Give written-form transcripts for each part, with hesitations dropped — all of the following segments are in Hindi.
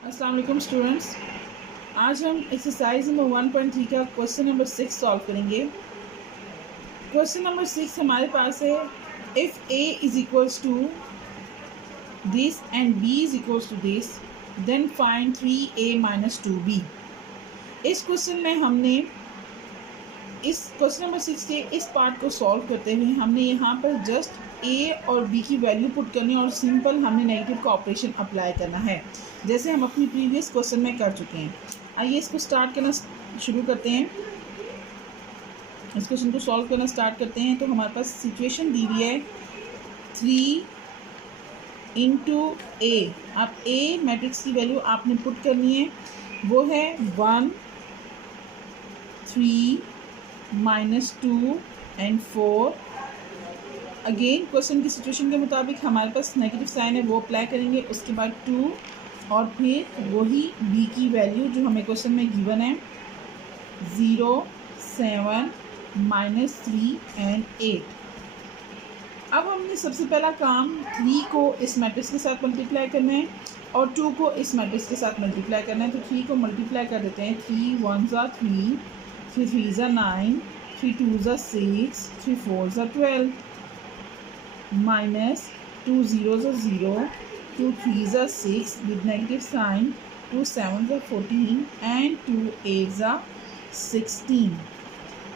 अस्सलाम वालेकुम स्टूडेंट्स। आज हम एक्सरसाइज नंबर 1.3 का क्वेश्चन नंबर 6 सॉल्व करेंगे। क्वेश्चन नंबर 6 हमारे पास है, if a is equals to this and b is equals to this then find 3a minus 2b। इस क्वेश्चन में हमने इस क्वेश्चन नंबर 6 के इस पार्ट को सॉल्व करते हुए हमने यहाँ पर जस्ट a और b की वैल्यू पुट करनी है और सिंपल हमने नेगेटिव का ऑपरेशन अप्लाई करना है, जैसे हम अपनी प्रीवियस क्वेश्चन में कर चुके हैं। आइए इसको स्टार्ट करना शुरू करते हैं। इस क्वेश्चन को सॉल्व करना स्टार्ट करते हैं। तो हमारे पास सिचुएशन दी हुई है 3 इंटू ए। अब ए मैट्रिक्स की वैल्यू आपने पुट करनी है, वो है 1 3 -2 एंड 4। अगेन क्वेश्चन की सिचुएशन के मुताबिक हमारे पास नेगेटिव साइन है, वो अप्लाई करेंगे। उसके बाद 2 और फिर वही b की वैल्यू जो हमें क्वेश्चन में गिवन है 0 7 -3 एंड 8। अब हमने सबसे पहला काम 3 को इस मैट्रिक्स के साथ मल्टीप्लाई करना है और 2 को इस मैट्रिक्स के साथ मल्टीप्लाई करना है। तो 3 को मल्टीप्लाई कर देते हैं। 3 1 ज़ा 3, 3 3 ज़ा 9, 3 2 ज़ा 6, 3 4 ज़ा 12 माइनस 2 0 ज़ा 0, 2 3 ज़ा 6 विद नेगेटिव साइन, 2 7 ज़ा 14 एंड 2 8 ज़ा 16।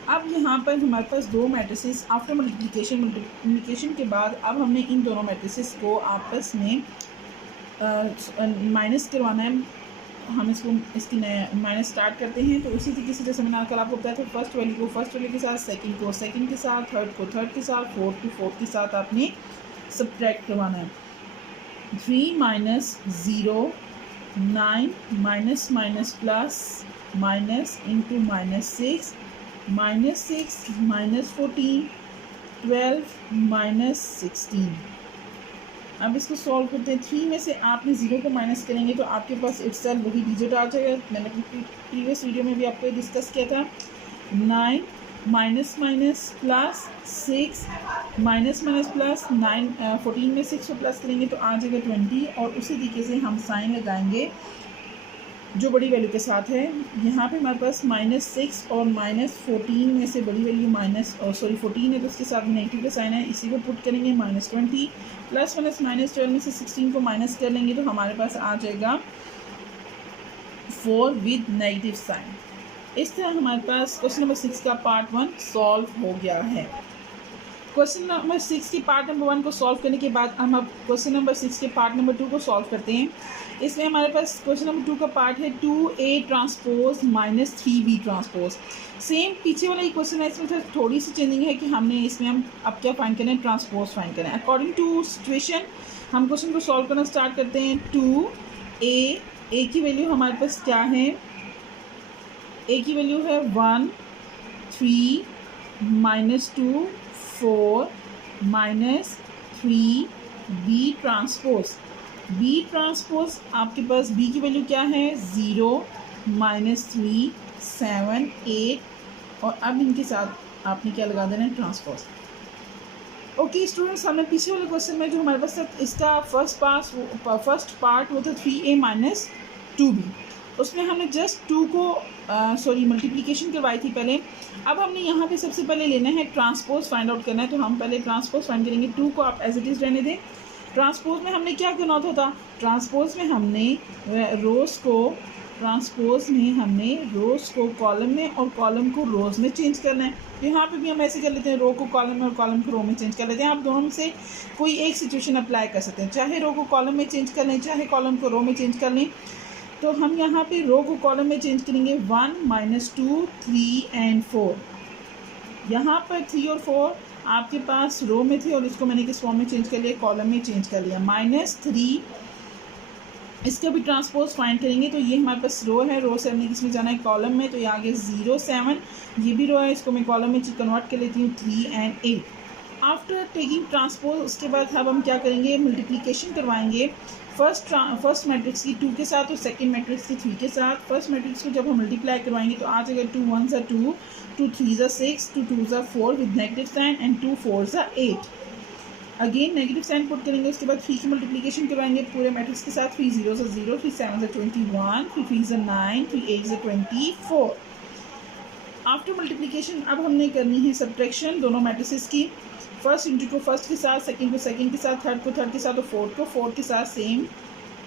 अब यहाँ पर हमारे पास दो मैट्रिसेस आफ्टर मल्टीप्लिकेशन के बाद अब हमने इन दोनों मैट्रिसेस को आपस में माइनस करवाना है। हम इसकी माइनस स्टार्ट करते हैं। तो उसी तरीके से जैसे मैंने कल आपको बताया था, फर्स्ट वैल्यू को फर्स्ट वैल्यू के साथ, सेकंड को सेकंड के साथ, थर्ड को थर्ड के साथ, फोर्थ को फोर्थ के साथ आपने सब्ट्रैक्ट करवाना है। 3 minus 0 9 minus minus plus minus into -6 -6 -14 12 -16। अब इसको सॉल्व करते हैं। 3 में से आपने 0 को माइनस करेंगे तो आपके पास इटसेल्फ वही डिजिट आ जाएगा। मैंने अपनी प्रीवियस वीडियो में भी आपको डिस्कस किया था। 9 minus minus plus 6 minus minus plus 9 14 में 6 को प्लस करेंगे तो आ जाएगा 20। और उसी तरीके से हम साइन लगाएंगे जो बड़ी वैल्यू के साथ है। यहाँ पे हमारे पास -6 और -14 में से बड़ी वैल्यू 14 है तो उसके साथ नेगेटिव का साइन है, इसी को पुट करेंगे। -20 प्लस -12 में से 16 को माइनस कर लेंगे तो हमारे पास आ जाएगा 4 विद नेगेटिव साइन। इस तरह हमारे पास क्वेश्चन नंबर 6 का पार्ट 1 सॉल्व हो गया है। क्वेश्चन नंबर 6 के पार्ट नंबर 1 को सॉल्व करने के बाद हम अब क्वेश्चन नंबर 6 के पार्ट नंबर 2 को सॉल्व करते हैं। इसमें हमारे पास क्वेश्चन नंबर 2 का पार्ट है 2a transpose -3b transpose. Same पीछे वाला ही क्वेश्चन है, इसमें थोड़ी सी चेंजिंग है कि हमने इसमें हम अब क्या फाइंड करें, ट्रांसपोज फाइंड करें। अकॉर्डिंग टू सिचुएशन हम क्वेश्चन को सॉल्व करना स्टार्ट करते हैं। 2a की वैल्यू हमारे पास क्या है, a की वैल्यू है 1 3 -2 4 -3 b ट्रांसपोज। b ट्रांसपोज आपके पास b की वैल्यू क्या है 0 -3 7 8 और अब इनके साथ आपने क्या लगा देना है, ट्रांसपोज। ओके स्टूडेंट्स, हमने पीछे वाले क्वेश्चन में जो हमारे पास इसका फर्स्ट पार्ट वो था 3a माइनस 2b। उसमें हमने जस्ट 2 को मल्टीप्लिकेशन करवाई थी पहले। अब हमने यहाँ पे सबसे पहले लेना है ट्रांसपोज फाइंड आउट करना है। तो हम पहले ट्रांसपोज फाइंड करेंगे। 2 को आप एज इट इज़ रहने दें। ट्रांसपोज में हमने क्या करना होता था, ट्रांसपोज में हमने रोज़ को कॉलम में और कॉलम को रोज़ में चेंज करना है। तो यहाँ पे भी हम ऐसे कर लेते हैं, रो को कॉलम में और कॉलम को रो में चेंज कर लेते हैं। आप दोनों में से कोई एक सिचुएशन अप्लाई कर सकते हैं, चाहे रो को कॉलम में चेंज कर लें, चाहे कॉलम को रो में चेंज कर लें। तो हम यहाँ पे रो को कॉलम में चेंज करेंगे। 1 -2 3 एंड 4। यहाँ पर 3 और 4 आपके पास रो में थे और इसको मैंने किस फॉर्म में चेंज कर लिया, कॉलम में चेंज कर लिया। -3 इसका भी ट्रांसपोज फाइंड करेंगे। तो ये हमारे पास रो है, रो से हमने किस में जाना है, कॉलम में। तो ये आगे 0 7 ये भी रो है, इसको मैं कॉलम में कन्वर्ट कर लेती हूँ 3 एंड 8। आफ्टर टेकिंग ट्रांसपोज उसके बाद अब हम क्या करेंगे, मल्टीप्लिकेशन करवाएंगे फर्स्ट मैट्रिक्स की 2 के साथ और सेकंड मैट्रिक्स की 3 के साथ। फर्स्ट मैट्रिक्स को जब हम मल्टीप्लाई करवाएंगे तो आ जाएगा 2 1 ज़ा 2 3 ज़ा 6 2 2 ज़ा 4 विद नेगेटिव साइन एंड 2 4 ज़ा 8। अगेन नेगेटिव साइन पुट करेंगे, उसके बाद 3 की मल्टीप्लिकेशन करवाएंगे पूरे मैट्रिक्स के साथ। 3 0 से 0, 3 7 से 21, 3 3 से 9, 3 8 से 24। आफ्टर मल्टीप्लिकेशन अब हमने करनी है सब्ट्रैक्शन दोनों मैट्रिसेस की। फर्स्ट इंटू को फर्स्ट के साथ, सेकंड को सेकंड के साथ, थर्ड को थर्ड के साथ और फोर्थ को फोर्थ के साथ। Same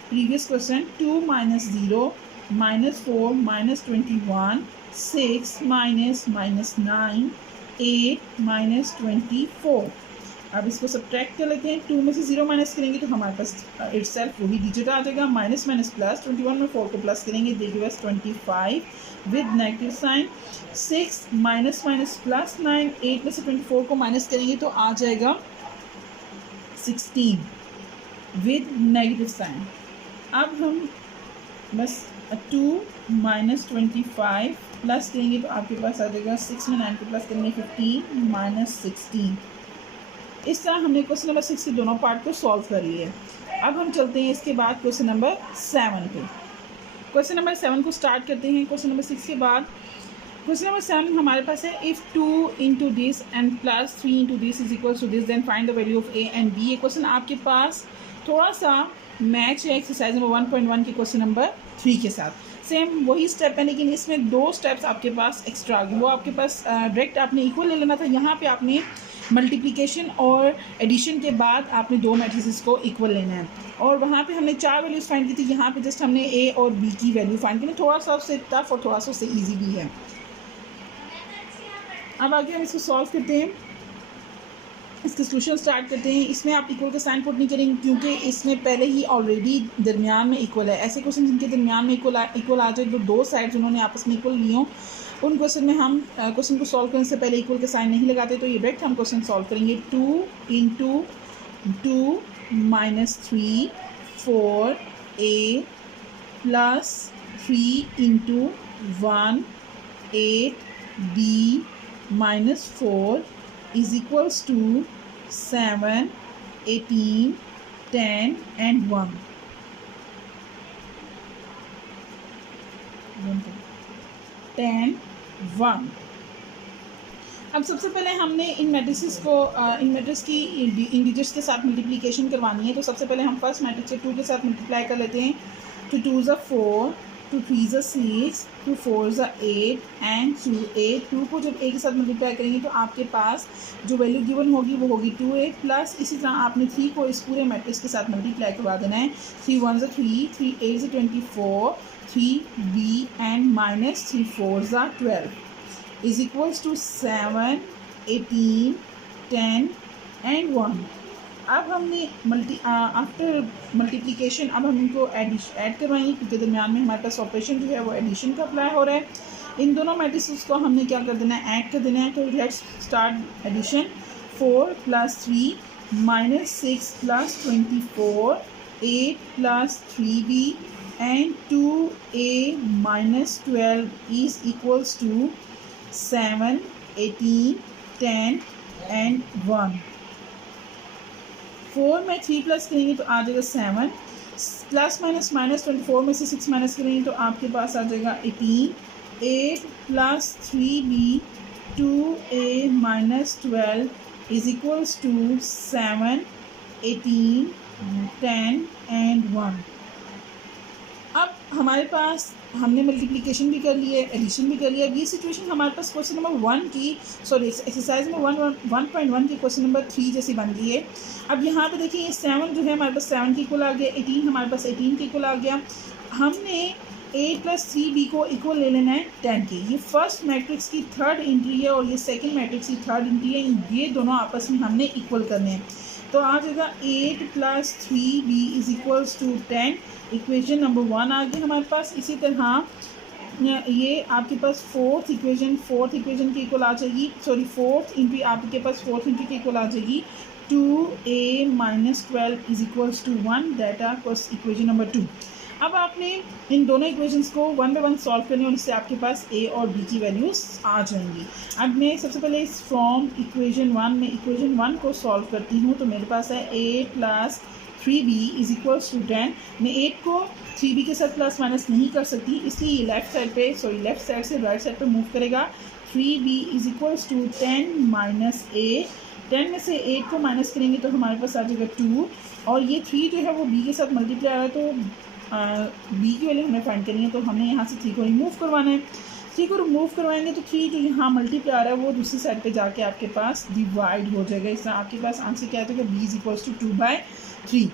previous question. 2 - 0 -4 -21, 6 -9, 8 -24। अब इसको सब्ट्रैक्ट कर लेते हैं। 2 में से 0 माइनस करेंगे तो हमारे पास इटसेल्फ वही डिजिट आ जाएगा। माइनस माइनस प्लस, 21 में 4 को प्लस करेंगे, देखिए बस 25 with negative sign. 6 minus minus plus 9, 8 में से 24 को माइनस करेंगे तो आ जाएगा 16 विद नेगेटिव साइन। अब हम बस 2 - 25 प्लस करेंगे तो आपके पास आ जाएगा 6 में 9 को प्लस करेंगे 15 - 16। इस तरह हमने क्वेश्चन नंबर 6 के दोनों पार्ट को सॉल्व कर लिए। अब हम चलते हैं इसके बाद क्वेश्चन नंबर 7 पे। क्वेश्चन नंबर 7 को स्टार्ट करते हैं। क्वेश्चन नंबर 6 के बाद क्वेश्चन नंबर 7 हमारे पास है, if 2 × this and plus 3 × this is equal to this then find the value of A and B. ये क्वेश्चन आपके पास थोड़ा सा मैच है एक्सरसाइज नंबर 1.1 के क्वेश्चन नंबर 3 के साथ। सेम वही स्टेप है, लेकिन इसमें 2 स्टेप्स आपके पास एक्स्ट्रा आ गए। वो आपके पास डायरेक्ट आपने इक्वल ले लेना था, यहाँ पे आपने मल्टीप्लिकेशन और एडिशन के बाद आपने 2 मैट्रिसेस को इक्वल लेना है। और वहाँ पे हमने 4 वैल्यूज़ फाइंड की थी, यहाँ पे जस्ट हमने ए और बी की वैल्यू फाइंड की। थोड़ा सा उससे टफ और थोड़ा सा उससे ईजी भी है। अब आगे हम इसको सॉल्व करते हैं, इसका सोल्यूशन स्टार्ट करते हैं। इसमें आप इक्वल का साइन पुट नहीं करेंगे क्योंकि इसमें पहले ही ऑलरेडी दरमियान में इक्वल है। ऐसे क्वेश्चन जिनके दरमियान में इक्वल आ जाए, तो 2 साइड्स उन्होंने आपस में इक्वल ली हों, उन क्वेश्चन में हम क्वेश्चन को सॉल्व करने से पहले इक्वल का साइन नहीं लगाते। तो ये डायरेक्ट हम क्वेश्चन सॉल्व करेंगे। 2 × 2 - 3 4 a plus 3 × 1 8 b -4 is equals to 7 18 10 and 1। 10 1। अब सबसे पहले हमने इन मैट्रिसेस को इन मैट्रिक्स की इंटीजर्स के साथ मल्टीप्लिकेशन करवानी है। तो सबसे पहले हम फर्स्ट मैट्रिक्स से 2 के साथ मल्टीप्लाई कर लेते हैं। 2 2 = 4, 2 3 = 6, 2 4 = 8 एंड 2 8। 2 को जब 1 के साथ मल्टीप्लाई करेंगे तो आपके पास जो वैल्यू गिवन होगी वो होगी 2 8 प्लस इसी तरह आपने 3 को इस पूरे मैट्रिक्स के साथ मल्टीप्लाई करवा देना है। 3 1 = 3, 3 8 = 24, 3 b and -3 4 = 12 is equals to 7 18 10 and 1। अब हमने आफ्टर मल्टीप्लिकेशन अब हम इनको ऐड करवाएंगे क्योंकि दरमियान में हमारे पास ऑपरेशन जो है वो एडिशन का अप्लाई हो रहा है। इन दोनों मैट्रिसेस को हमने क्या कर देना है, ऐड कर देना है। तो let's start addition. 4 + 3 -6 + 24, 8 + 3b and 2a - 12 is equals to 7 18 10 and 1। 4 में 3 प्लस करेंगे तो आ जाएगा 7, प्लस माइनस माइनस 24 में से 6 माइनस करेंगे तो आपके पास आ जाएगा 18। 8 + 3b 2a - 12 is equals to 7 18 10 and 1। अब हमारे पास हमने मल्टीप्लिकेशन भी कर लिया है, एडिशन भी कर लिया है। ये सिचुएशन हमारे पास क्वेश्चन नंबर 1 की एक्सरसाइज में 1.1 के क्वेश्चन नंबर 3 जैसी बन गई है। अब यहाँ पे देखिए 7 जो है हमारे पास 7 के इक्वल आ गया, 18 हमारे पास 18 के इक्वल आ गया। हमने 8 + 3b को इक्वल ले लेना है 10 के। ये फर्स्ट मैट्रिक्स की थर्ड एंट्री है और ये सेकेंड मैट्रिक्स की थर्ड एंट्री है। ये दोनों आपस में हमने इक्वल करने हैं। तो आ जाएगा 8 + 3b is equals to 10। Equation number 1 आ गई हमारे पास। इसी तरह ये आपके पास फोर्थ इक्वेशन के इक्वल आ जाएगी। सॉरी फोर्थ एंट्री आपके पास फोर्थ एंट्री के इक्वल आ जाएगी। 2a - 12 is equals to 1। That was equation number 2। अब आपने इन दोनों इक्वेशंस को 1 बाय 1 सॉल्व करने और इससे आपके पास a और b की वैल्यूज़ आ जाएंगी। अब मैं सबसे पहले इस फ्रॉम इक्वेशन 1 में इक्वेशन 1 को सॉल्व करती हूँ। तो मेरे पास है 8 + 3b is equals to 10। मैं 8 को 3b के साथ प्लस माइनस नहीं कर सकती, इसलिए ये लेफ्ट साइड से राइट साइड पे मूव करेगा। 3b is equals to 10 - a 10 में से 8 को माइनस करेंगे तो हमारे पास आ जाएगा 2, और ये 3 जो है वो b के साथ मल्टीप्लाई आ रहा है, तो b की वैल्यू हमें फाइंड करनी है। तो हमें यहाँ से 3 को रिमूव करवाना है। 3 को रिमूव करवाएंगे तो 3 जो यहाँ मल्टीप्लाई आ रहा है वो दूसरी साइड पे जाके आपके पास डिवाइड हो जाएगा। इस तरह आपके पास आंसर क्या आ जाएगा, b = 2/3।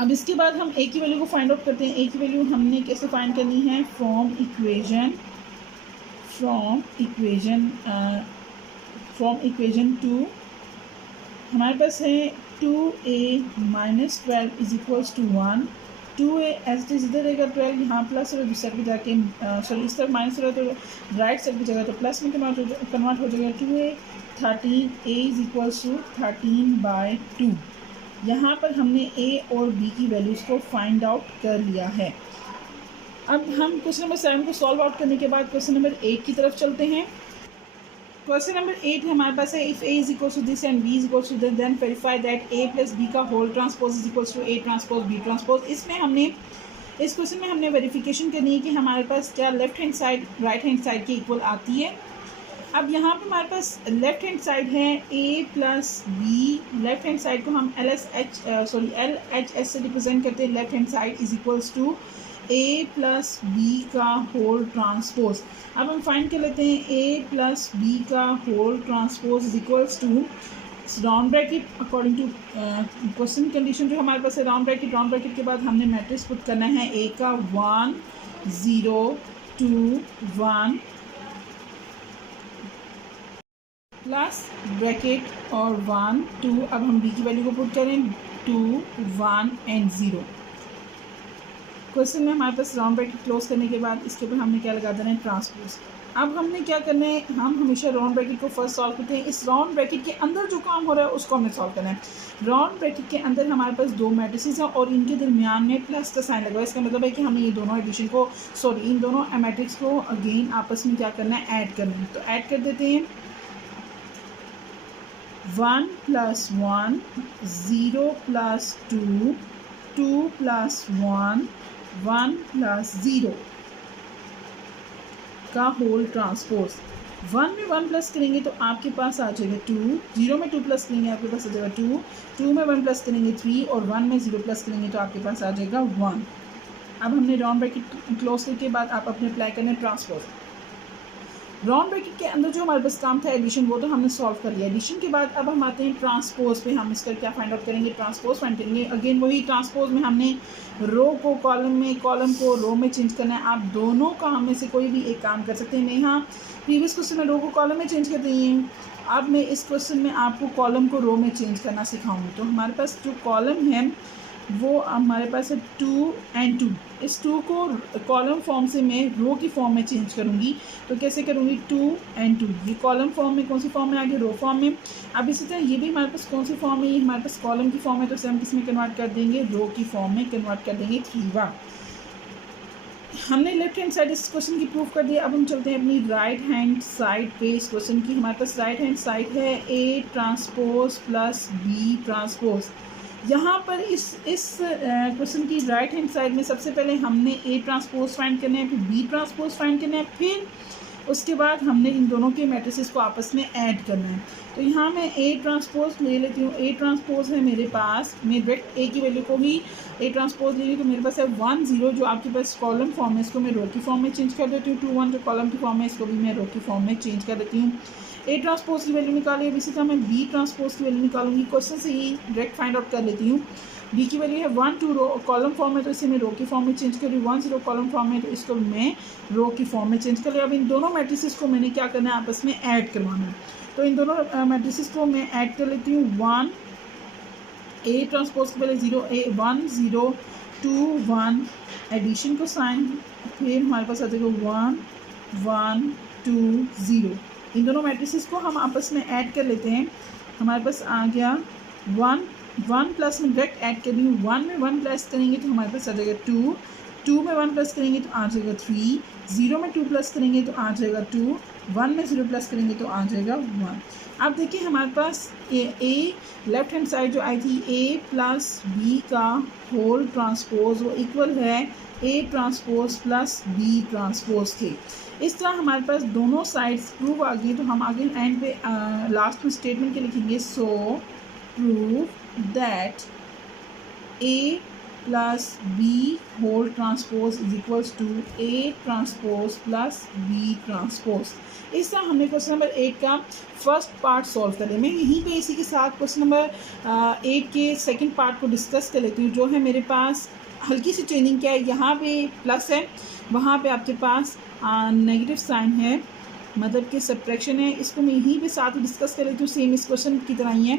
अब इसके बाद हम a की वैल्यू को फाइंड आउट करते हैं। a की वैल्यू हमने कैसे फाइंड करनी है, फ्रॉम इक्वेशन 2 हमारे पास है 2a - 12 = 1। 2a as it is इधर रहेगा, 12 यहाँ प्लस और दूसरी साइड पे जाके सॉरी इस तरफ माइनस हो रहा है तो राइट साइड पे जाएगा तो प्लस में कन्वर्ट हो जाएगा। 2a 13, a = 13/2। यहाँ पर हमने a और b की वैल्यूज़ को फाइंड आउट कर लिया है। अब हम क्वेश्चन नंबर 7 को सॉल्व आउट करने के बाद क्वेश्चन नंबर 8 की तरफ चलते हैं। क्वेश्चन नंबर 8 हमारे पास है, if a = this and b = that, then verify that a + b का whole transpose = a transpose b transpose. इसमें हमने इस क्वेश्चन में हमने वेरिफिकेशन करनी है कि हमारे पास क्या left hand side right hand side के इक्वल आती है। अब यहाँ पर हमारे पास लेफ्ट हैंड साइड है a + b। Left hand side को हम LHS से रिप्रेजेंट करते हैं। Left hand side = a + b का होल ट्रांसपोज। अब हम फाइंड कर लेते हैं a + b का whole transpose = round bracket according to question condition जो हमारे पास है राउंड ब्रैकेट के बाद हमने मैट्रिक्स पुट करना है a का 1 0 2 1 प्लस ब्रैकेट और 1 2। अब हम b की वैल्यू को पुट करें 2 1 एंड 0। क्वेश्चन में हमारे पास राउंड ब्रैकेट क्लोज करने के बाद इसके ऊपर हमने क्या लगा देना है, ट्रांसपोज। अब हमने क्या करना है, हम हमेशा राउंड ब्रैकेट को फर्स्ट सॉल्व करते हैं। इस राउंड ब्रैकेट के अंदर जो काम हो रहा है उसको हमें सॉल्व करना है। राउंड ब्रैकेट के अंदर हमारे पास 2 मैट्रिसेस हैं और इनके दरमियान में प्लस का साइन लगा है। इसका मतलब है कि हमें ये दोनों एडिशन को इन दोनों मैट्रिक्स को अगेन आपस में क्या करना है, ऐड करना है। तो ऐड कर देते हैं 1 + 1 0 + 2 2 + 1 1 + 0 का होल ट्रांसपोज। 1 में 1 प्लस करेंगे तो आपके पास आ जाएगा 2, 0 में 2 प्लस करेंगे आपके पास आ जाएगा 2, 2 में 1 प्लस करेंगे 3 और 1 में 0 प्लस करेंगे तो आपके पास आ जाएगा 1। अब हमने राउंड ब्रैकेट क्लोज करने के बाद आप अपने अप्लाई करने ट्रांसपोज। राउंड ब्रैकेट के अंदर जो हमारे पास काम था एडिशन वो तो हमने सॉल्व कर लिया। एडिशन के बाद अब हम आते हैं ट्रांसपोज पे। हम इसका क्या फाइंड आउट करेंगे, ट्रांसपोज फाइंड करेंगे। अगेन वही ट्रांसपोज में हमने रो को कॉलम में, कॉलम को रो में चेंज करना है। आप दोनों काम में से कोई भी एक काम कर सकते हैं। मैं यहाँ प्रीवियस क्वेश्चन में रो को कॉलम में चेंज कर दी है, अब मैं इस क्वेश्चन में आपको कॉलम को रो में चेंज करना सिखाऊंगी। तो हमारे पास जो कॉलम है वो हमारे पास है 2 and 2। इस 2 को कॉलम फॉर्म से मैं रो की फॉर्म में चेंज करूँगी। तो कैसे करूँगी, 2 and 2, ये कॉलम फॉर्म में कौन सी फॉर्म में आ गई, रो फॉर्म में। अब इसी तरह ये भी हमारे पास कौन सी फॉर्म है, ये हमारे पास कॉलम की फॉर्म है, तो इसे हम किस में कन्वर्ट कर देंगे, रो की फॉर्म में कन्वर्ट कर देंगे। 3 हमने लेफ्ट हैंड साइड इस क्वेश्चन की प्रूफ कर दिया। अब हम चलते हैं अपनी राइट हैंड साइड पे इस क्वेश्चन की। हमारे पास राइट हैंड साइड है A ट्रांसपोज + B ट्रांसपोज। यहाँ पर इस क्वेश्चन की राइट हैंड साइड में सबसे पहले हमने A ट्रांसपोज फाइंड करना है, फिर B ट्रांसपोज फाइंड करना है, फिर उसके बाद हमने इन दोनों के मैट्रिसेस को आपस में ऐड करना है। तो यहाँ मैं A ट्रांसपोज ले लेती हूँ। A ट्रांसपोज है मेरे पास, मैं डायरेक्ट A की वैल्यू को ही A ट्रांसपोज ले ली, तो मेरे पास है 1 0 जो आपके पास कॉलम फॉर्म है, इसको मैं रो की फॉर्म में चेंज कर देती हूँ। 2 1 जो कॉलम की फॉर्म है, इसको भी मैं रो की फॉर्म में चेंज कर देती हूँ। A ट्रांसपोज की वैल्यू निकाली। अब इसी तरह मैं B ट्रांसपोज की वैल्यू निकालूंगी। क्वेश्चन से ही डायरेक्ट फाइंड आउट कर लेती हूँ। B की वैल्यू है 1 2 रो कॉलम फॉर्म है, तो इसे मैं रो की फॉर्म में चेंज कर रही हूँ। 1 0 कॉलम फॉर्म है, तो इसको मैं रो की फॉर्म में चेंज कर लिया। अब इन दोनों मैट्रिसेस को मैंने क्या करना है, आपस में ऐड करवाना है। तो इन दोनों मैट्रिसेस को मैं ऐड कर लेती हूँ। 1 A ट्रांसपोज के पहले 0 A 1 0 2 1 एडिशन को साइन, फिर हमारे पास आ जाएगा 1 1 2 0। इन दोनों मैट्रिसेस को हम आपस में ऐड कर लेते हैं। हमारे पास आ गया 1 1 प्लस में डायरेक्ट ऐड कर रही हूँ। 1 में 1 प्लस करेंगे तो हमारे पास आ जाएगा 2 2 में 1 प्लस करेंगे तो आ जाएगा 3, 0 में 2 प्लस करेंगे तो आ जाएगा 2, 1 में 0 प्लस करेंगे तो आ जाएगा 1। अब देखिए हमारे पास ए लेफ्ट हैंड साइड जो आई थी ए प्लस बी का होल ट्रांसपोज वो इक्वल है A transpose plus B transpose के। इस तरह हमारे पास दोनों साइड्स प्रूव आ गई, तो हम आगे एंड पे लास्ट में स्टेटमेंट के लिखेंगे so prove that A plus B whole transpose is equals to A transpose plus B transpose. इस तरह हमने क्वेश्चन नंबर 8 का फर्स्ट पार्ट सॉल्व कर लिया। मैं यहीं पे इसी के साथ क्वेश्चन नंबर 8 के सेकंड पार्ट को डिस्कस कर लेती हूँ। जो है मेरे पास हल्की सी चेंजिंग क्या है, यहाँ पे प्लस है, वहाँ पे आपके पास नेगेटिव साइन है, मतलब कि सब्ट्रैक्शन है। इसको मैं यहीं पे साथ ही डिस्कस कर लेती हूँ, सेम इस क्वेश्चन की तरह ही है।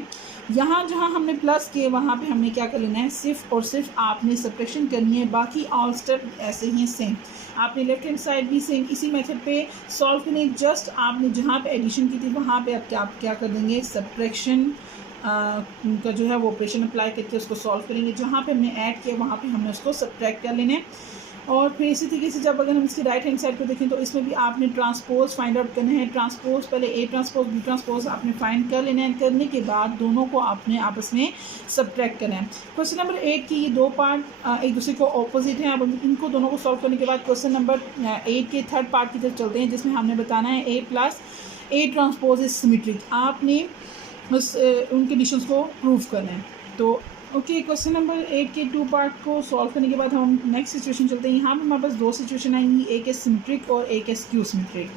यहाँ जहाँ हमने प्लस किए वहाँ पे हमने क्या कर लेना है, सिर्फ और सिर्फ आपने सब्ट्रैक्शन करनी है, बाकी ऑल स्टेप ऐसे ही हैं सेम। आपने लेफ्ट हैंड साइड भी सेम इसी मेथड पे सॉल्व करनी, जस्ट आपने जहाँ पे एडिशन की थी वहाँ पे आप क्या कर देंगे, सब्ट्रैक्शन का जो है वो ऑपरेशन अप्लाई करके उसको सॉल्व करेंगे। जहाँ पे हमने ऐड किया वहाँ पे हमने उसको सब्ट्रैक्ट कर लेना है। और फिर इसी तरीके से जब अगर हम इसकी राइट हैंड साइड को देखें तो इसमें भी आपने ट्रांसपोज फाइंड आउट करना है। ट्रांसपोज पहले ए ट्रांसपोज बी ट्रांसपोज आपने फाइंड कर लेना है, करने के बाद दोनों को आपने आपस में सब्ट्रैक्ट करना है। क्वेश्चन नंबर 8 की ये दो पार्ट एक दूसरे को ऑपोजिट हैं। अब इनको दोनों को सॉल्व करने के बाद क्वेश्चन नंबर 8 के थर्ड पार्ट की तरफ चलते हैं, जिसमें हमने बताना है A plus A transpose is symmetric. आपने उस उन कंडीशंस को प्रूव करना है। तो ओके, क्वेश्चन नंबर 8 के 2 पार्ट को सॉल्व करने के बाद हम नेक्स्ट सिचुएशन चलते हैं। यहाँ पे हमारे पास दो सिचुएशन आएंगी, एक है सिमेट्रिक और एक है स्क्यू सिमेट्रिक।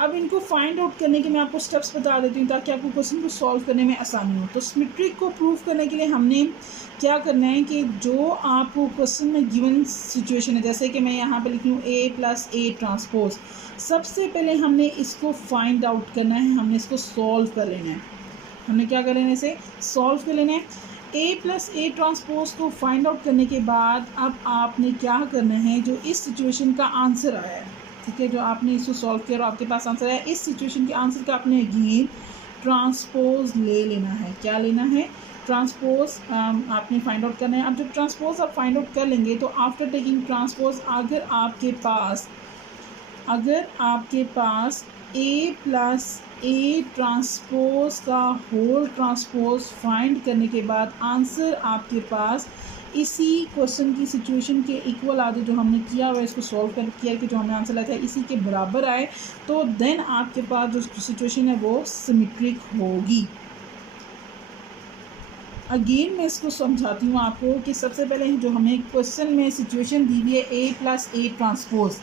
अब इनको फाइंड आउट करने के मैं आपको स्टेप्स बता देती हूँ ताकि आपको क्वेश्चन को सॉल्व करने में आसानी हो। तो सिमेट्रिक को प्रूव करने के लिए हमने क्या करना है कि जो आपको क्वेश्चन में गिवन सिचुएशन है, जैसे कि मैं यहाँ पे लिखी हूँ ए प्लस ए ट्रांसपोज, सबसे पहले हमने इसको फाइंड आउट करना है, हमने इसको सॉल्व कर लेना है। हमने क्या कर लेना है, इसे सॉल्व कर लेना है। ए प्लस ए ट्रांसपोज को फाइंड आउट करने के बाद अब आपने क्या करना है, जो इस सिचुएशन का आंसर आया है, ठीक है, जो आपने इसको सॉल्व किया और आपके पास आंसर आया, इस सिचुएशन के आंसर का आपने अगेन ट्रांसपोज ले लेना है। क्या लेना है, ट्रांसपोज आपने फाइंड आउट करना है। अब जब ट्रांसपोज आप फाइंड आउट कर लेंगे तो आफ्टर टेकिंग ट्रांसपोज अगर आपके पास ए प्लस ए ट्रांसपोज का होल ट्रांसपोज फाइंड करने के बाद आंसर आपके पास इसी क्वेश्चन की सिचुएशन के इक्वल आ जाए, जो हमने किया हुआ है इसको सॉल्व किया कि जो हमने आंसर लाया था इसी के बराबर आए, तो देन आपके पास जो सिचुएशन है वो सिमेट्रिक होगी। अगेन मैं इसको समझाती हूँ आपको कि सबसे पहले जो हमें क्वेश्चन में सिचुएशन दी हुई है ए प्लस ए ट्रांसपोज,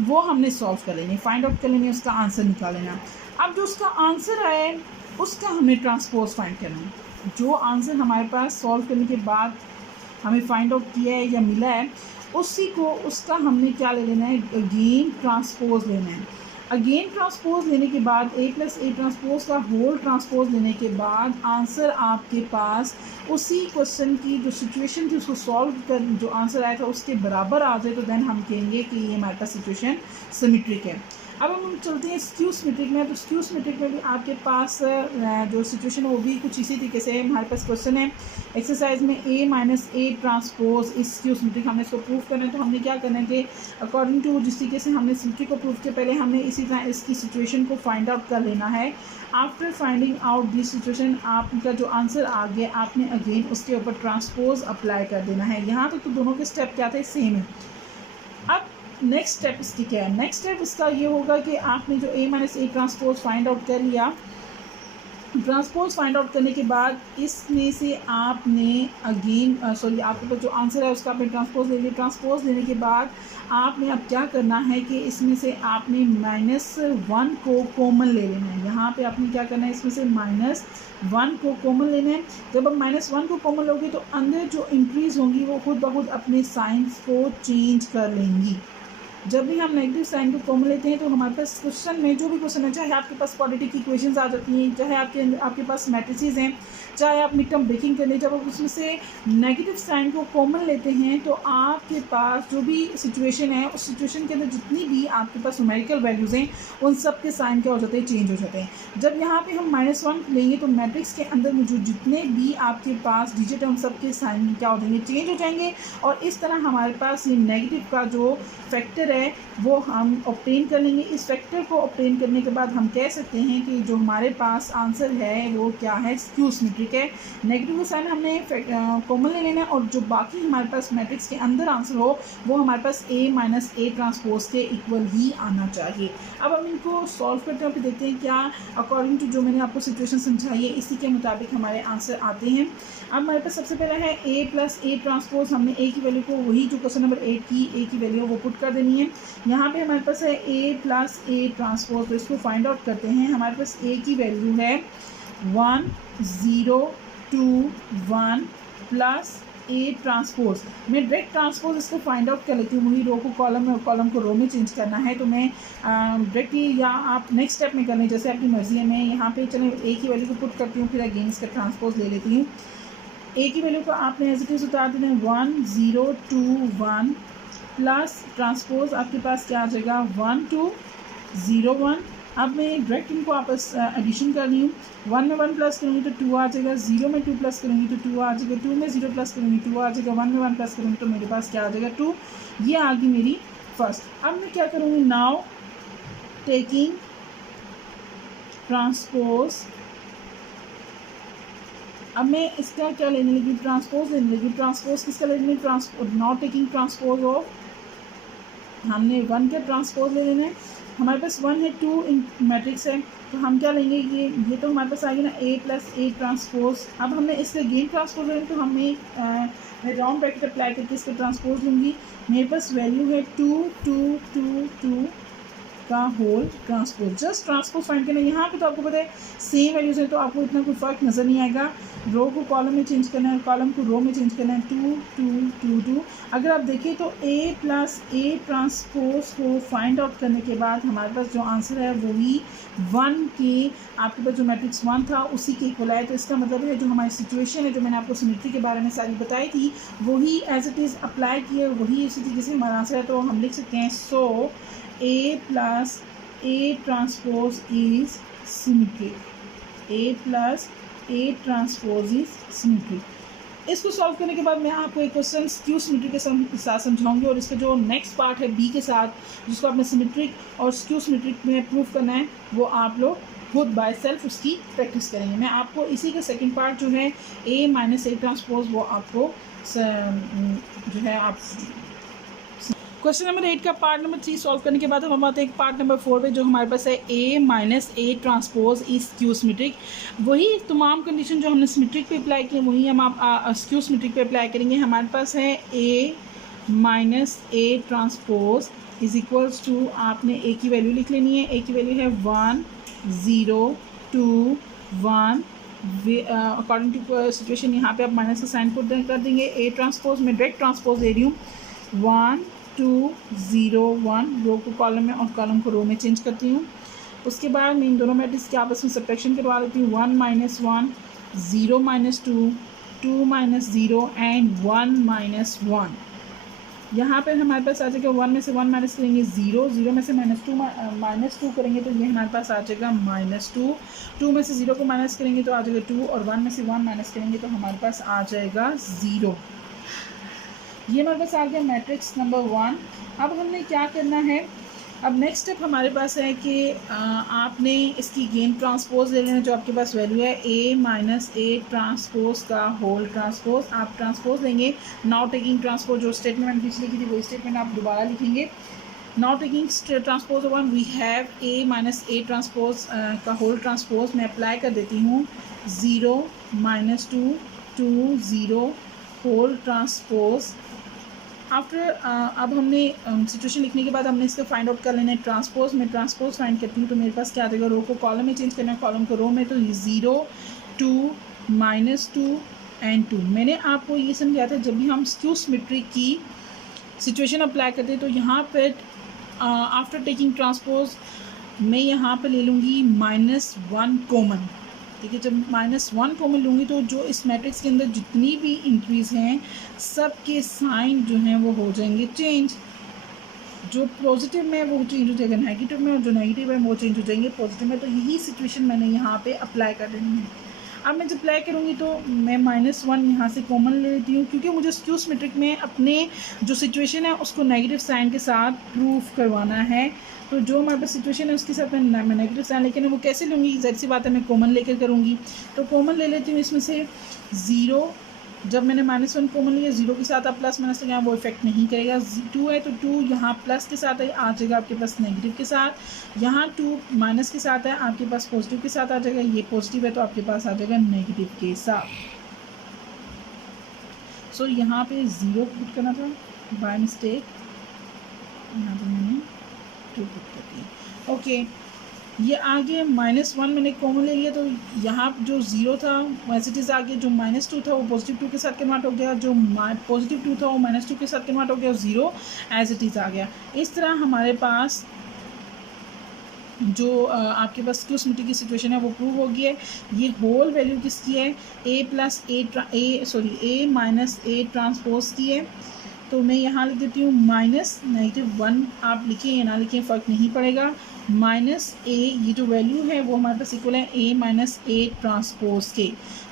वो हमने सॉल्व कर लेनी, फाइंड आउट कर लेनी, उसका आंसर निकाल लेना। अब जो उसका आंसर आए उसका हमने ट्रांसपोज फाइंड करना है। जो आंसर हमारे पास सॉल्व करने के बाद हमें फाइंड आउट किया है या मिला है, उसी को उसका हमने क्या ले लेना है, अगेन ट्रांसपोज लेना है। अगेन ट्रांसपोज लेने के बाद ए प्लस ए ट्रांसपोज का होल ट्रांसपोज लेने के बाद आंसर आपके पास उसी क्वेश्चन की जो सिचुएशन थी उसको सॉल्व कर जो आंसर आया था उसके बराबर आ जाए, तो देन हम कहेंगे कि ये हमारे पास सिचुएशन सिमेट्रिक है। अब हम ट्रांसपोज हैं स्क्यू सिमेट्रिक में। तो स्क्यू सिमेट्रिक में भी आपके पास जो सिचुएशन है वो भी कुछ इसी तरीके से है। हमारे पास क्वेश्चन है एक्सरसाइज में A minus A transpose is skew symmetric, हमने इसको प्रूव करना है। तो हमने क्या करना है कि अकॉर्डिंग टू जिस तरीके से हमने सिमेट्रिक को प्रूव किया, पहले हमने इसी तरह इसकी सिचुएशन को फाइंड आउट कर लेना है। After finding out this situation आपका जो आंसर आ गया आपने अगेन उसके ऊपर ट्रांसपोज अप्लाई कर देना है। यहाँ तक तो दोनों के स्टेप क्या थे, सेम है। अब नेक्स्ट स्टेप इसकी क्या है, नेक्स्ट स्टेप इसका ये होगा कि आपने जो A minus A transpose find out कर लिया, ट्रांसपोज फाइंड आउट करने के बाद इसमें से आपने अगेन आपके पास जो आंसर है उसका आपने ट्रांसपोज ले लिया। ट्रांसपोज लेने के बाद आपने अब क्या करना है कि इसमें से आपने -1 को कॉमन ले लेना है। यहाँ पे आपने क्या करना है, इसमें से -1 को कॉमन लेना है। जब आप -1 को कॉमन लोगे तो अंदर जो इंक्रीज होंगी वो खुद ब खुद अपने साइंस को चेंज कर लेंगी। जब भी हम नेगेटिव साइन को कॉमन लेते हैं तो हमारे पास क्वेश्चन में जो भी क्वेश्चन है, चाहे आपके पास क्वाड्रेटिक इक्वेशंस आ जाती हैं, चाहे आपके पास मैट्रिसेस हैं, चाहे आप मिड टर्म ब्रेकिंग कर लें, जब आप उसमें से नेगेटिव साइन को कॉमन लेते हैं तो आपके पास जो भी सिचुएशन है उस सिचुएशन के अंदर जितनी भी आपके पास न्यूमेरिकल वैल्यूज़ हैं उन सब के साइन क्या हो जाते हैं, चेंज हो जाते हैं। जब यहाँ पे हम -1 लेंगे तो मैट्रिक्स के अंदर मौजूद जितने भी आपके पास डिजिट हैं उन सब के साइन क्या हो जाएंगे, चेंज हो जाएंगे। और इस तरह हमारे पास ये नेगेटिव का जो फैक्टर है वो हम ऑब्टेन कर लेंगे। इस फैक्टर को ऑब्टेन करने के बाद हम कह सकते हैं कि जो हमारे पास आंसर है वो क्या है, स्क्यू सिमेट्रिक है। नेगेटिव का साइन हमने कॉमन ले लेना है और जो बाकी हमारे पास मैट्रिक्स के अंदर आंसर हो वो हमारे पास A माइनस A ट्रांसपोज के इक्वल ही आना चाहिए। अब हम इनको सॉल्व करते हैं, फिर देखते हैं क्या अकॉर्डिंग टू जो मैंने आपको सिचुएशन समझाई है इसी के मुताबिक हमारे आंसर आते हैं। अब हमारे पास सबसे पहला है A प्लस A ट्रांसपोज। हमने A की वैल्यू को वही जो क्वेश्चन नंबर 8 की A की वैल्यू वो पुट कर देनी है। यहाँ पे हमारे पास है A प्लस A ट्रांसपोज, तो इसको फाइंड आउट करते हैं। हमारे पास A की वैल्यू है 1 0 2 1 प्लस A ट्रांसपोज। मैं डायरेक्ट ट्रांसपोज इसको फाइंड आउट कर लेती हूँ, वही रो को कॉलम में और कॉलम को रो में चेंज करना है तो मैं डायरेक्टली या आप नेक्स्ट स्टेप में कर लें जैसे आपकी मर्जी है। मैं यहाँ पे चले A की वैल्यू को पुट करती हूँ, फिर अगेन इसका ट्रांसपोज ले लेती हूँ। A की वैल्यू को आपने एज इट इज उतार देना है 1 0 2 1 प्लस ट्रांसपोज आपके पास क्या आ जाएगा 1 2 0 1। अब मैं डायरेक्ट इनको आपस एडिशन कर रही हूँ। 1 में 1 प्लस करूँगी तो 2 आ जाएगा, 0 में 2 प्लस करूँगी तो 2 आ जाएगा, 2 में 0 प्लस करूँगी 2 आ जाएगा, 1 में 1 प्लस करूँगी तो मेरे पास क्या आ जाएगा 2। ये आ गई मेरी फर्स्ट। अब मैं क्या करूँगी, नाउ टेकिंग ट्रांसपोज। अब मैं इसका क्या लेने लगी, ट्रांसपोज लेने लगी। ट्रांसपोज किसका लेने, transpose not taking transpose of, हमने 1 का ट्रांसपोज ले लेना है। हमारे पास 1 है 2 इन मैट्रिक्स है तो हम क्या लेंगे, ये तो हमारे पास आ गया ना A प्लस A ट्रांसपोज। अब हमने इससे गेन ट्रांसपोज लेंगे तो मैं राउंड ब्रैकेट अप्लाई करके इसका ट्रांसपोज लूँगी। मेरे पास वैल्यू है 2 2 2 2 का whole transpose. Just transpose find करना। यहाँ पे तो आपको पता है सेम वैल्यूज है तो आपको इतना कोई फ़र्क नज़र नहीं आएगा। रो को कॉलम में चेंज करना है, कॉलम को रो में चेंज करना है। 2 2 2 2। अगर आप देखें तो A प्लस A ट्रांसपोज को फाइंड आउट करने के बाद हमारे पास जो आंसर है वही 1 के आपके पास जो मैट्रिक्स 1 था उसी के इक्वल है। तो इसका मतलब है जो हमारी सिचुएशन है जो मैंने आपको सिमेट्री के बारे में सारी बताई थी वही एज इट इज़ अप्लाई किए, वही इसी तरीके से हमारा आंसर है। तो हम लिख सकते हैं सो A plus A transpose is symmetric. A plus A transpose is symmetric. इसको सॉल्व करने के बाद मैं आपको एक क्वेश्चन स्क्यू सिमेट्रिक के साथ समझाऊंगी और इसका जो नेक्स्ट पार्ट है B के साथ जिसको आपने सिमेट्रिक और स्क्यू सिमेट्रिक में प्रूव करना है वो आप लोग खुद बाय सेल्फ उसकी प्रैक्टिस करेंगे। मैं आपको इसी का सेकंड पार्ट जो है A माइनस A ट्रांसपोज वो आपको जो है आप क्वेश्चन नंबर 8 का पार्ट नंबर 3 सॉल्व करने के बाद हम आते हैं पार्ट नंबर 4 पे जो हमारे पास है A minus A transpose is skew symmetric. वही तमाम कंडीशन जो हमने सिमेट्रिक पे अप्लाई किए वही हम आप स्क्यू सिमेट्रिक पे अप्लाई करेंगे। हमारे पास है A minus A transpose is equals to, आपने A की वैल्यू लिख लेनी है। A की वैल्यू है 1 0 2 1। अकॉर्डिंग टू सिचुएशन यहाँ पे आप माइनस का साइन पुट कर देंगे। A ट्रांसपोज में डायरेक्ट ट्रांसपोज ले रही हूँ 1 2 0 1। रो को कॉलम में और कॉलम को रो में चेंज करती हूँ। उसके बाद मैं इन दोनों मैट्रिक्स के आपस में सब्ट्रैक्शन करवा लेती हूँ। 1 minus 1 0 minus 2 2 minus 0 and 1 minus 1। यहाँ पर हमारे पास आ जाएगा 1 में से 1 माइनस करेंगे 0, 0 में से माइनस टू करेंगे तो ये हमारे पास आ जाएगा -2। 2 में से 0 को माइनस करेंगे तो आ जाएगा 2 और 1 में से 1 माइनस करेंगे तो हमारे पास आ जाएगा 0। ये हमारे पास आ गया मैट्रिक्स नंबर 1। अब हमने क्या करना है, अब नेक्स्ट स्टेप हमारे पास है कि आपने इसकी गेन ट्रांसपोज ले लेना जो आपके पास वैल्यू है A माइनस A ट्रांसपोज का होल ट्रांसपोज। आप ट्रांसपोज लेंगे नाउ टेकिंग ट्रांसपोज, जो स्टेटमेंट मैंने पिछली लिखी थी वही स्टेटमेंट आप दोबारा लिखेंगे। Now taking transpose 1 we have A minus A transpose का होल ट्रांसपोज। मैं अप्लाई कर देती हूँ 0 माइनस 2 2 0 होल ट्रांसपोज। आफ्टर अब हमने सिचुएशन लिखने के बाद हमने इसको फाइंड आउट कर लेना है ट्रांसपोज। मैं ट्रांसपोज फाइंड करती हूँ तो मेरे पास क्या आ जाएगा, रो को कॉलम में चेंज करना है, कॉलम को रो में। तो 0 2 -2 एंड 2। मैंने आपको ये समझाया था जब भी हम स्क्यू सिमेट्री की सिचुएशन अप्लाई करते हैं तो यहाँ पर आफ्टर टेकिंग ट्रांसपोज मैं यहाँ पे ले लूँगी -1 कॉमन। ठीक है, जब -1 कॉमन लूँगी तो जो इस मैट्रिक्स के अंदर जितनी भी इंट्रीज हैं सब के साइन जो हैं वो हो जाएंगे चेंज। जो पॉजिटिव में वो चेंज हो जाएगा नेगेटिव में, और जो नेगेटिव है वो चेंज हो जाएंगे पॉजिटिव में। तो यही सिचुएशन मैंने यहाँ पे अप्लाई कर देनी है। अब मैं जब अप्लाई करूँगी तो मैं -1 यहाँ से कॉमन ले लेती हूँ, क्योंकि मुझे स्क्यू सिमेट्रिक में अपने जो सिचुएशन है उसको नेगेटिव साइन के साथ प्रूफ करवाना है। तो जो हमारे पास सिचुएशन है उसके साथ मैं नेगेटिव साइन लेकर वो कैसे लूँगी, ज़ाहिर सी बात है मैं कॉमन लेकर करूँगी। तो कॉमन ले लेती हूँ इसमें से 0। जब मैंने -1 कॉमन लिया 0 के साथ आप प्लस माइनस लगाएं वो इफेक्ट नहीं करेगा। 2 है तो 2 यहाँ प्लस के साथ है आ जाएगा आपके पास नेगेटिव के साथ। यहाँ 2 माइनस के साथ है आपके पास पॉजिटिव के साथ आ जाएगा। ये पॉजिटिव है तो आपके पास आ जाएगा नेगेटिव के साथ। सो यहाँ पे 0 पुट करना था बाय मिस्टेक, यहाँ पे मैंने 2 पुट कर दिया। ओके, ये आगे -1 मैंने कॉमन ले लिया तो यहाँ जो 0 था वैसे चीज़ आगे जो -2 था वो +2 के साथ कन्वर्ट हो गया, जो +2 था वो -2 के साथ कन्वर्ट हो गया, 0 एज इट इज़ आ गया। इस तरह हमारे पास जो आपके पास स्क्यू सिमेट्री की सिचुएशन है वो प्रूव हो गई है। ये होल वैल्यू किसकी है, A ट्रांसपोज की है। तो मैं यहाँ लिख देती हूँ -1, आप लिखें या ना लिखें फ़र्क नहीं पड़ेगा। -A ये जो वैल्यू है वो हमारे पास इक्वल है A ट्रांसपोज के।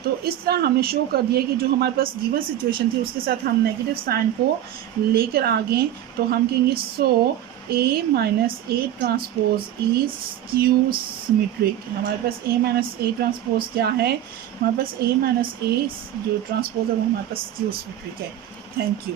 तो इस तरह हमने शो कर दिया कि जो हमारे पास गिवन सिचुएशन थी उसके साथ हम नेगेटिव साइन को लेकर आ गए। तो हम कहेंगे सो A transpose is skew symmetric. हमारे पास A ट्रांसपोज क्या है, हमारे पास A जो ट्रांसपोज है वो हमारे पास स्क्यू सिमेट्रिक है। Thank you.